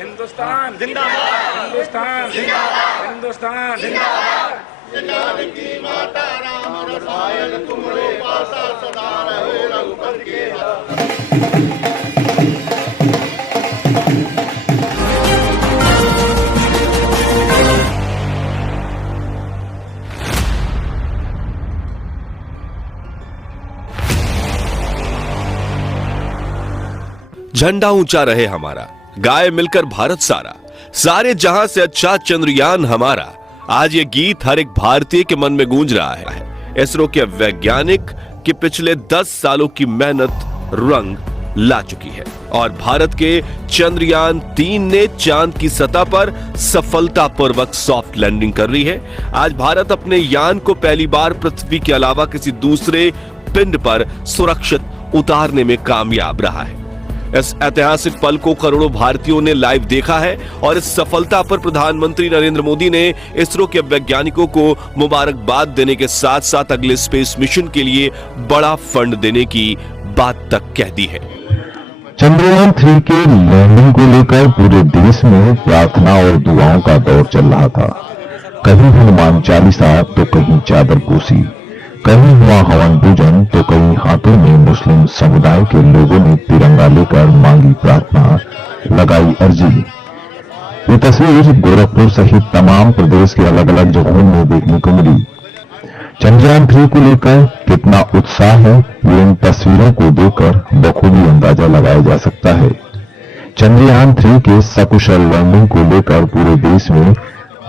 हिंदुस्तान जिंदाबाद, हिंदुस्तान जिंदाबाद, हिंदुस्तान जिंदाबाद। जानकी माता राम रसायन तुमरो पासा सदा रहे रघुपति के झंडा ऊंचा रहे हमारा, गाए मिलकर भारत सारा, सारे जहां से अच्छा चंद्रयान हमारा। आज ये गीत हर एक भारतीय के मन में गूंज रहा है। इसरो के वैज्ञानिक के पिछले 10 सालों की मेहनत रंग ला चुकी है और भारत के चंद्रयान 3 ने चांद की सतह पर सफलतापूर्वक सॉफ्ट लैंडिंग कर ली है। आज भारत अपने यान को पहली बार पृथ्वी के अलावा किसी दूसरे पिंड पर सुरक्षित उतारने में कामयाब रहा है। इस ऐतिहासिक पल को करोड़ों भारतीयों ने लाइव देखा है और इस सफलता पर प्रधानमंत्री नरेंद्र मोदी ने इसरो के वैज्ञानिकों को मुबारकबाद देने के साथ साथ अगले स्पेस मिशन के लिए बड़ा फंड देने की बात तक कह दी है। चंद्रयान 3 के लैंडिंग को लेकर पूरे देश में प्रार्थना और दुआओं का दौर चल रहा था। कहीं हनुमान चालीसा तो कहीं चादर पोशी, कहीं हुआ हवन पूजन तो कहीं हाथों में मुस्लिम समुदाय के लोगों ने तिरंगा लेकर मांगी प्रार्थना, लगाई अर्जी। ये तस्वीर गोरखपुर सहित तमाम प्रदेश के अलग अलग जगहों में देखने को मिली। चंद्रयान 3 को लेकर कितना उत्साह है ये इन तस्वीरों को देखकर बखूबी अंदाजा लगाया जा सकता है। चंद्रयान 3 के सकुशल लैंडिंग को लेकर पूरे देश में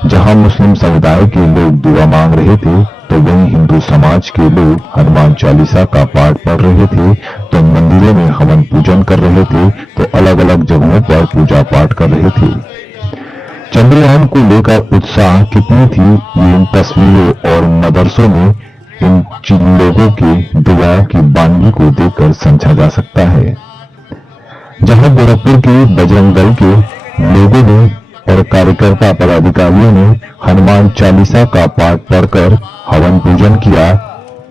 जहां मुस्लिम समुदाय के लोग दुआ मांग रहे थे तो वहीं हिंदू समाज के लोग हनुमान चालीसा का पाठ पढ़ रहे थे, तो मंदिरों में हवन पूजन कर रहे थे, तो अलग अलग जगहों पर पूजा पाठ कर रहे थे। चंद्रयान को लेकर उत्साह कितनी थी ये इन तस्वीरों और मदरसों में इन लोगों की दुआओं की बानगी को देखकर समझा जा सकता है। जहां गोरखपुर के बजरंग दल के लोगों ने और कार्यकर्ता पदाधिकारियों ने हनुमान चालीसा का पाठ पढ़कर हवन पूजन किया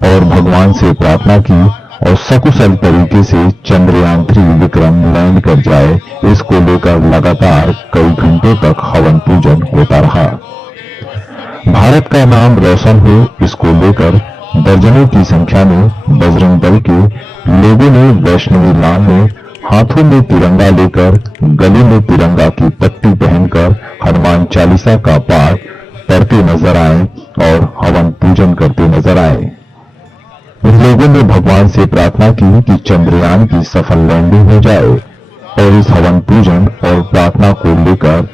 और भगवान से प्रार्थना की और सकुशल तरीके से चंद्रयान 3 विक्रम लैंड कर जाए, इसको लेकर लगातार कई घंटों तक हवन पूजन होता रहा। भारत का नाम रोशन हो, इसको लेकर दर्जनों की संख्या में बजरंग दल के लोगों ने वैष्णवी लाल में हाथों में तिरंगा लेकर, गले में तिरंगा की पट्टी पहनकर हनुमान चालीसा का पाठ पढ़ते नजर आए और हवन पूजन करते नजर आए। इन लोगों ने भगवान से प्रार्थना की कि चंद्रयान की सफल लैंडिंग हो जाए और इस हवन पूजन और प्रार्थना को लेकर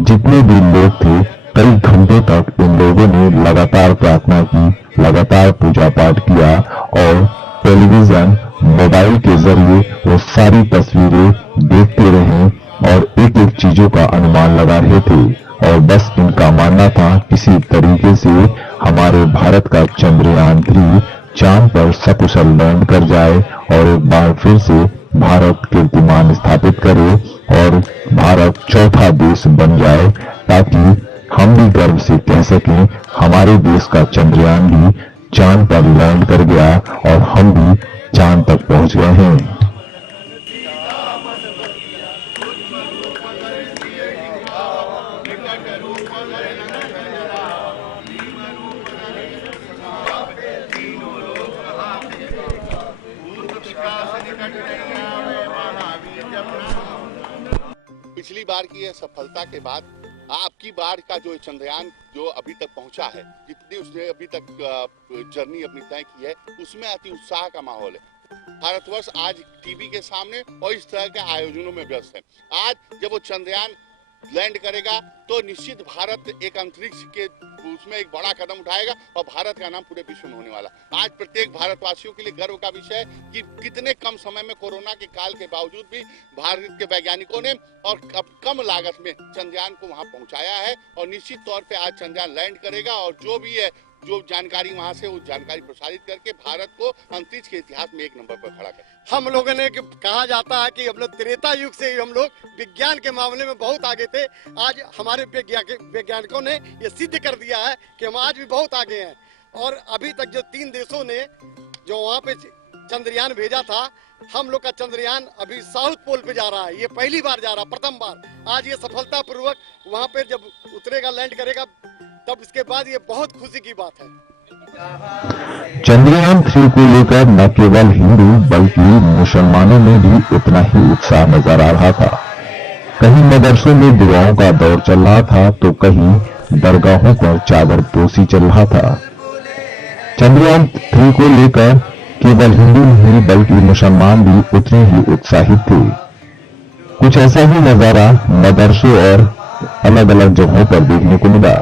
जितने भी लोग थे कई घंटों तक इन लोगों ने लगातार प्रार्थना की, लगातार पूजा पाठ किया और टेलीविजन मोबाइल के जरिए वो सारी तस्वीरें देखते रहे और एक एक चीजों का अनुमान लगा रहे थे और बस इनका मानना था किसी तरीके से हमारे भारत का चंद्रयान 3 चांद पर सकुशल लैंड कर जाए और एक बार फिर से भारत कीर्तिमान स्थापित करे और भारत चौथा देश बन जाए, ताकि हम भी गर्व से कह सकें हमारे देश का चंद्रयान भी चांद पर लैंड कर गया और हम भी चांद तक पहुंच गए हैं। पिछली बार की यह सफलता के बाद आपकी बार का जो चंद्रयान जो अभी तक पहुंचा है, जितनी उसने अभी तक जर्नी अपनी तय की है, उसमें अति उत्साह का माहौल है। भारतवर्ष आज टीवी के सामने और इस तरह के आयोजनों में व्यस्त है। आज जब वो चंद्रयान लैंड करेगा तो निश्चित भारत एक अंतरिक्ष के उसमें एक बड़ा कदम उठाएगा और भारत का नाम पूरे विश्व में होने वाला। आज प्रत्येक भारतवासियों के लिए गर्व का विषय है कि कितने कम समय में कोरोना के काल के बावजूद भी भारत के वैज्ञानिकों ने और कम लागत में चंद्रयान को वहां पहुंचाया है और निश्चित तौर पे आज चंद्रयान लैंड करेगा और जो भी है जो जानकारी वहां से वो जानकारी प्रसारित करके भारत को अंतरिक्ष के इतिहास में एक नंबर पर खड़ा कर। हम लोगों ने कहा जाता है कि हम लोग त्रेता युग से ही हम लोग विज्ञान के मामले में बहुत आगे थे। आज हमारे वैज्ञानिकों ने ये सिद्ध कर दिया है कि हम आज भी बहुत आगे हैं। और अभी तक जो 3 देशों ने जो वहाँ पे चंद्रयान भेजा था हम लोग का चंद्रयान अभी साउथ पोल पे जा रहा है। ये पहली बार जा रहा है, प्रथम बार। आज ये सफलतापूर्वक वहां पे जब उतरेगा, लैंड करेगा, तब इसके बाद ये बहुत खुशी की बात है। चंद्रयान 3 को लेकर न केवल हिंदू बल्कि मुसलमानों में भी उतना ही उत्साह नजर आ रहा था। कहीं मदरसों में दुआओं का दौर चल रहा था तो कहीं दरगाहों पर चादर पोशी चल रहा था। चंद्रयान 3 को लेकर केवल हिंदू नहीं बल्कि मुसलमान भी उतने ही उत्साहित थे। कुछ ऐसा ही नजारा मदरसों और अलग अलग जगहों पर देखने को मिला।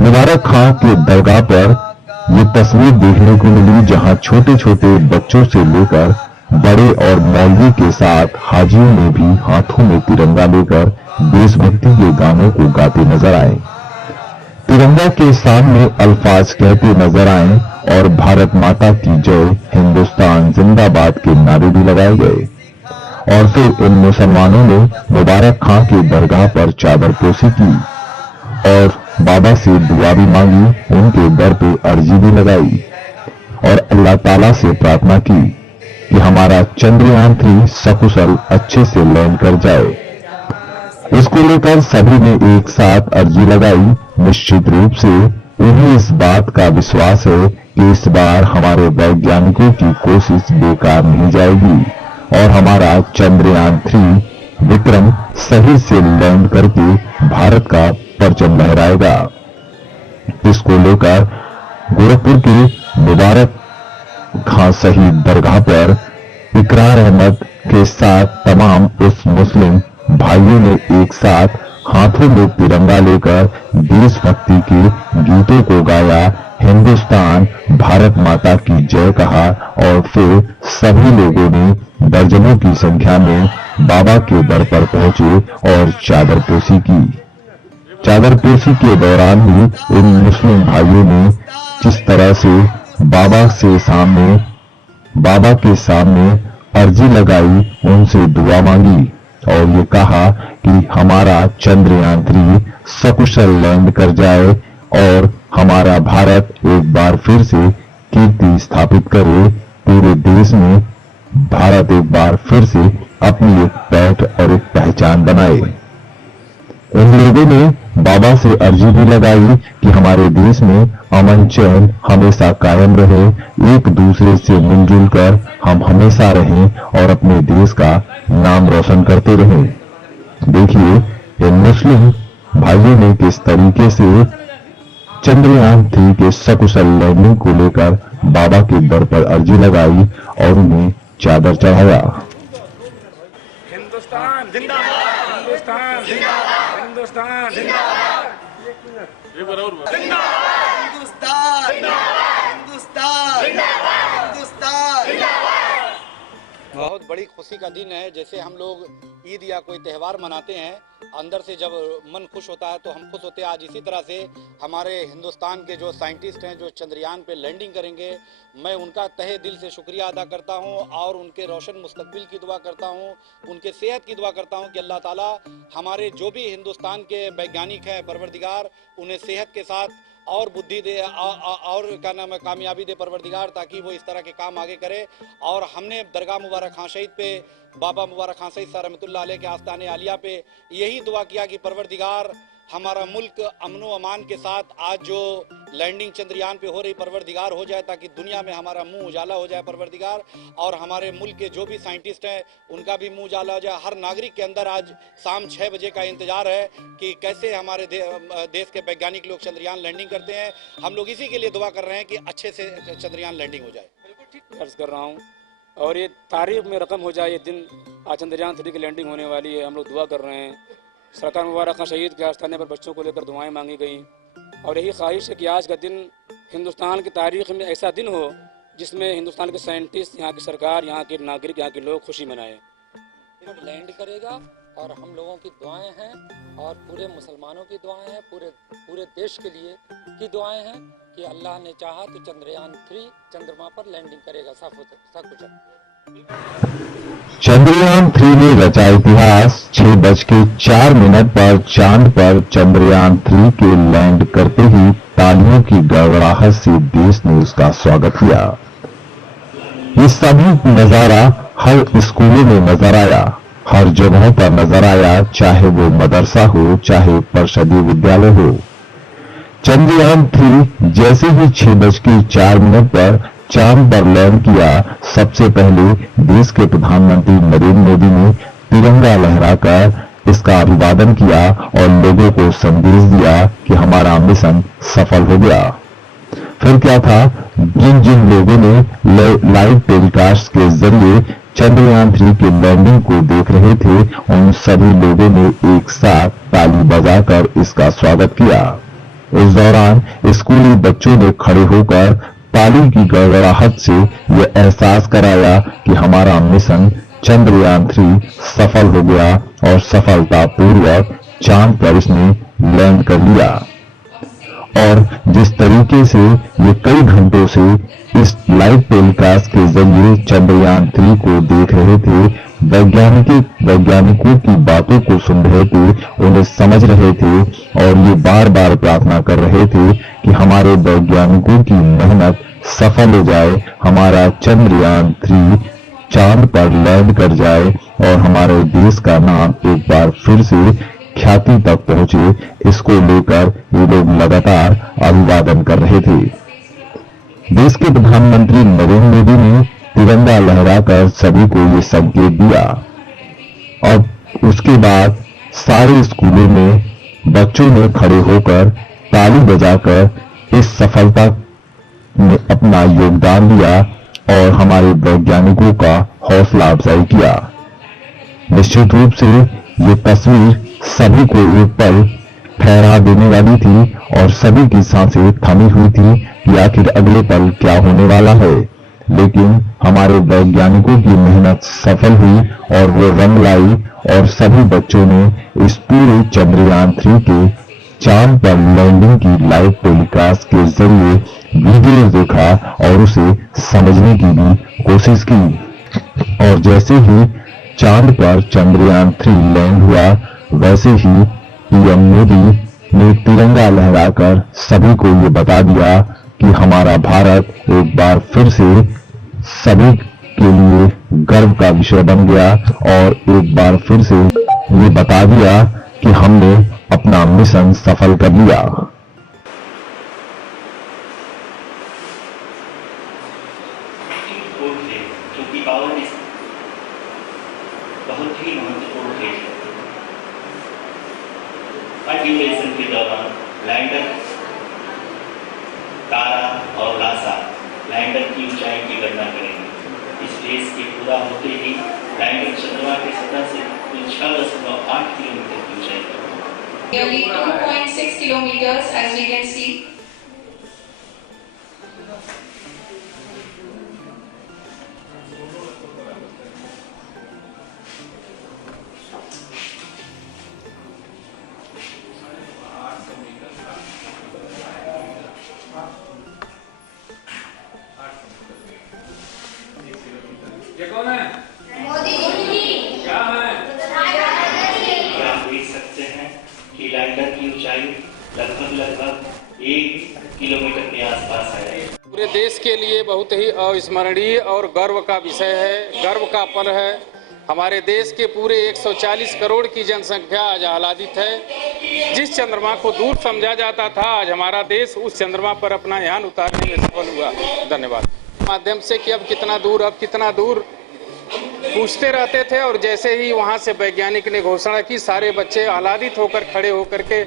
मुबारक खां के दरगाह पर ये तस्वीर देखने को मिली जहां छोटे छोटे बच्चों से लेकर बड़े और मौलवी के साथ हाजियों ने भी हाथों में तिरंगा लेकर देशभक्ति के गानों को गाते नजर आए। तिरंगा के सामने अल्फाज कहते नजर आए और भारत माता की जय, हिंदुस्तान जिंदाबाद के नारे भी लगाए गए। और फिर इन मुसलमानों ने मुबारक खां के दरगाह पर चादर पोशी की और बाबा से दुआ भी मांगी, उनके दर पे अर्जी भी लगाई और अल्लाह ताला से प्रार्थना की कि हमारा चंद्रयान 3 सकुशल अच्छे से लैंड कर जाए। इसको लेकर सभी ने एक साथ अर्जी लगाई। निश्चित रूप से उन्हें इस बात का विश्वास है कि इस बार हमारे वैज्ञानिकों की कोशिश बेकार नहीं जाएगी और हमारा चंद्रयान 3 विक्रम सही से लैंड करके भारत का परचम लहराएगा। इसको लेकर गोरखपुर के मुबारक खां शहीद दरगाह पर इकरार अहमद के साथ तमाम उस मुस्लिम भाइयों ने एक साथ हाथों में तिरंगा लेकर देशभक्ति के गीतों को गाया, हिंदुस्तान भारत माता की जय कहा और फिर सभी लोगों ने दर्जनों की संख्या में बाबा के दर पर पहुंचे और चादर पोशी की। चादर पोशी के दौरान भी इन मुस्लिम भाइयों ने जिस तरह से बाबा के सामने अर्जी लगाई, उनसे दुआ मांगी और ये कहा कि हमारा चंद्रयान 3 सकुशल लैंड कर जाए और हमारा भारत एक बार फिर से कीर्ति स्थापित करे, पूरे देश में भारत एक बार फिर से अपनी एक पैठ और एक पहचान बनाए। इन लोगों ने बाबा से अर्जी भी लगाई कि हमारे देश में अमन चैन हमेशा कायम रहे, एक दूसरे से मिलजुल कर हम हमेशा रहें और अपने देश का नाम रोशन करते रहें। देखिए इन मुस्लिम भाइयों ने किस तरीके से चंद्रयान 3 के सकुशल लैंडिंग को लेकर बाबा के दर पर अर्जी लगाई और उन्हें चादर चढ़ाया। हिंदुस्तान जिंदाबाद, हिंदुस्तान जिंदाबाद, हिंदुस्तान जिंदाबाद, बहुत बड़ी खुशी का दिन है। जैसे हम लोग ईद या कोई त्यौहार मनाते हैं, अंदर से जब मन खुश होता है तो हम खुश होते हैं। आज इसी तरह से हमारे हिंदुस्तान के जो साइंटिस्ट हैं जो चंद्रयान पे लैंडिंग करेंगे, मैं उनका तहे दिल से शुक्रिया अदा करता हूं और उनके रोशन मुस्तकबिल की दुआ करता हूं, उनके सेहत की दुआ करता हूं कि अल्लाह ताला हमारे जो भी हिंदुस्तान के वैज्ञानिक हैं, परवरदिगार उन्हें सेहत के साथ और बुद्धि दे और क्या नाम है कामयाबी दे परवरदिगार, ताकि वो इस तरह के काम आगे करे। और हमने दरगाह मुबारक खां शहीद पे, बाबा मुबारक खां शहीद रहमतुल्लाह अलैह के आस्ताने आलिया पे यही दुआ किया कि परवरदिगार हमारा मुल्क अमनो अमान के साथ आज जो लैंडिंग चंद्रयान पे हो रही परवरदिगार हो जाए, ताकि दुनिया में हमारा मुंह उजाला हो जाए परवरदिगार, और हमारे मुल्क के जो भी साइंटिस्ट हैं उनका भी मुंह उजाला हो जाए। हर नागरिक के अंदर आज शाम 6 बजे का इंतजार है कि कैसे हमारे देश के वैज्ञानिक लोग चंद्रयान लैंडिंग करते हैं। हम लोग इसी के लिए दुआ कर रहे हैं कि अच्छे से चंद्रयान लैंडिंग हो जाए। बिल्कुल ठीक अर्ज कर रहा हूँ और ये तारीख में रकम हो जाए ये दिन, आज चंद्रयान 3 की लैंडिंग होने वाली है। हम लोग दुआ कर रहे हैं। सरकार मुबारक खां शहीद के आस्थाने पर बच्चों को लेकर दुआएं मांगी गई और यही ख्वाहिश है कि आज का दिन हिंदुस्तान की तारीख में ऐसा दिन हो जिसमें हिंदुस्तान के साइंटिस्ट, यहाँ की सरकार, यहाँ के नागरिक, यहाँ के लोग खुशी मनाएं। लैंड करेगा और हम लोगों की दुआएं हैं और पूरे मुसलमानों की दुआएं हैं, पूरे देश के लिए की दुआएं हैं कि अल्लाह ने चाहा तो चंद्रयान 3 चंद्रमा पर लैंडिंग करेगा सकुशल। चंद्रयान 3 ने रचा इतिहास। 6:04 पर चांद पर चंद्रयान 3 के लैंड करते ही तालियों की गड़गड़ाहट से देश ने उसका स्वागत किया। ये सभी नजारा हर स्कूलों में नजर आया, हर जगहों पर नजर आया, चाहे वो मदरसा हो, चाहे परिषदीय विद्यालय हो। चंद्रयान 3 जैसे ही 6:04 पर चांद पर लैंड किया, सबसे पहले देश के प्रधानमंत्री नरेंद्र मोदी ने तिरंगा लहराकर इसका अभिवादन किया और लोगों को संदेश दिया कि हमारा मिशन सफल हो गया। फिर क्या था, जिन जिन लोगों ने लाइव टेलीकास्ट के जरिए चंद्रयान 3 के लैंडिंग को देख रहे थे, उन सभी लोगों ने एक साथ ताली बजाकर इसका स्वागत किया। इस दौरान स्कूली बच्चों ने खड़े होकर ताली की गड़गड़ाहट से यह एहसास कराया कि हमारा मिशन चंद्रयान 3 सफल हो गया और सफलतापूर्वक चांद पर इसने लैंड कर लिया। और जिस तरीके से ये कई घंटों से इस लाइव टेलीकास्ट के जरिए चंद्रयान 3 को देख रहे थे, वैज्ञानिकों की बातों को सुन रहे थे, उन्हें समझ रहे थे और ये बार बार प्रार्थना कर रहे थे कि हमारे वैज्ञानिकों की मेहनत सफल हो जाए, हमारा चंद्रयान 3 चांद पर लैंड कर जाए और हमारे देश का नाम एक बार फिर से ख्याति तक पहुंचे। इसको लेकर ये लोग लगातार अभिवादन कर रहे थे। देश के प्रधानमंत्री नरेंद्र मोदी ने तिरंगा लहराकर सभी को ये संकेत दिया और उसके बाद सारे स्कूलों में बच्चों ने खड़े होकर ताली बजाकर इस सफलता में अपना योगदान दिया और हमारे वैज्ञानिकों का हौसला अफजाई किया। निश्चित रूप से ये तस्वीर सभी को एक पल ठहरा देने वाली थी और सभी की सांसें थमी हुई थी कि आखिर अगले पल क्या होने वाला है। लेकिन हमारे वैज्ञानिकों की मेहनत सफल हुई और वो रंग लाई और सभी बच्चों ने इस पूरे चंद्रयान 3 के चांद पर लैंडिंग की लाइव टेलीकास्ट के जरिए वीडियो देखा और उसे समझने की भी कोशिश की। और जैसे ही चांद पर चंद्रयान 3 लैंड हुआ, वैसे ही पीएम मोदी ने तिरंगा लहराकर सभी को ये बता दिया कि हमारा भारत एक बार फिर से सभी के लिए गर्व का विषय बन गया और एक बार फिर से ये बता दिया कि हमने अपना मिशन सफल कर लिया। बहुत ही महत्वपूर्ण थे। ड्यूरेशन के दौरान लैंडर, तारा और नासा लैंडर की ऊंचाई की गणना करेंगे। इस रेस के पूरा होते ही लैंडर चंद्रमा की सतह से 6.8 किलोमीटर की ऊंचाई पर nearly 2.6 kilometers as we can see. ये कौन है? मोदी जी। क्या है? आप देख सकते हैं कि लैंडर की ऊंचाई लगभग 1 किलोमीटर के आसपास है। पूरे देश के लिए बहुत ही अविस्मरणीय और गर्व का विषय है, गर्व का पल है। हमारे देश के पूरे 140 करोड़ की जनसंख्या आज आह्लादित है। जिस चंद्रमा को दूर समझा जाता था, आज हमारा देश उस चंद्रमा पर अपना यान उतारने में सफल हुआ। धन्यवाद। माध्यम से कि अब कितना दूर पूछते रहते थे और जैसे ही वहां से वैज्ञानिक ने घोषणा की, सारे बच्चे आह्लादित होकर खड़े होकर के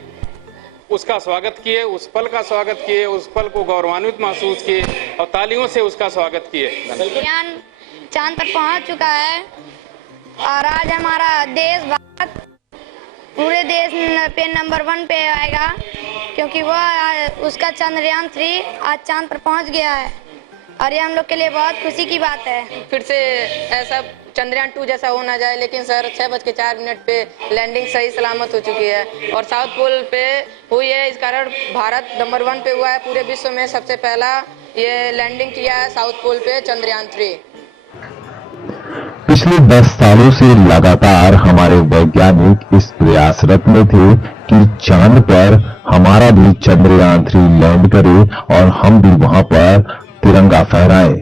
उसका स्वागत किए, उस पल का स्वागत किए, उस पल को गौरवान्वित महसूस किए और तालियों से उसका स्वागत किए। यान चांद पर पहुंच चुका है और आज हमारा देश भारत पूरे देश पे नंबर 1 पे आएगा, क्योंकि वह उसका चंद्रयान 3 आज चांद पर पहुंच गया है और ये हम लोग के लिए बहुत खुशी की बात है। फिर से ऐसा चंद्रयान 2 जैसा हो ना जाए, लेकिन सर 6:04 पे लैंडिंग सही सलामत हो चुकी है और साउथ पोल पे हुई है। इस कारण भारत नंबर 1 पे हुआ है। पूरे विश्व में सबसे पहला ये लैंडिंग किया है साउथ पोल पे चंद्रयान 3। पिछले 10 सालों से लगातार हमारे वैज्ञानिक इस प्रयासरत में थे कि चांद पर हमारा भी चंद्रयान 3 लैंड करे और हम भी वहां पर तिरंगा फहराएं।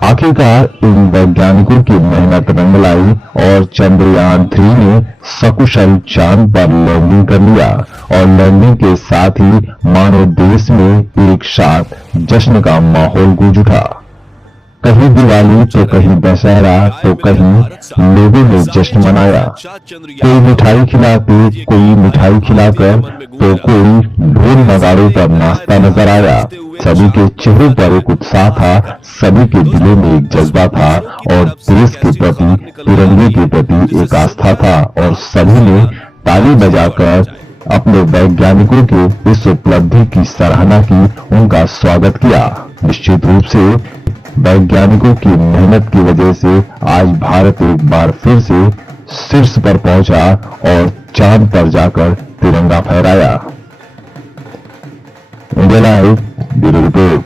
आखिरकार इन वैज्ञानिकों की मेहनत रंग लाई और चंद्रयान 3 ने सकुशल चांद पर लैंडिंग कर लिया और लैंडिंग के साथ ही मानव देश में एक साथ जश्न का माहौल गूंज उठा। कहीं दिवाली तो कहीं दशहरा तो कहीं लोगों ने जश्न मनाया। कोई मिठाई खिलाते, कोई मिठाई खिलाकर तो कोई ढोल नगाड़ों पर नाचता नजर आया। सभी के चेहरों पर एक उत्साह था, सभी के दिलों में एक जज्बा था और देश के प्रति, तिरंगे के प्रति एक आस्था था और सभी ने ताली बजाकर अपने वैज्ञानिकों के इस उपलब्धि की सराहना की, उनका स्वागत किया। निश्चित रूप से वैज्ञानिकों की मेहनत की वजह से आज भारत एक बार फिर से शीर्ष पर पहुंचा और चांद पर जाकर तिरंगा फहराया। India live bureau report.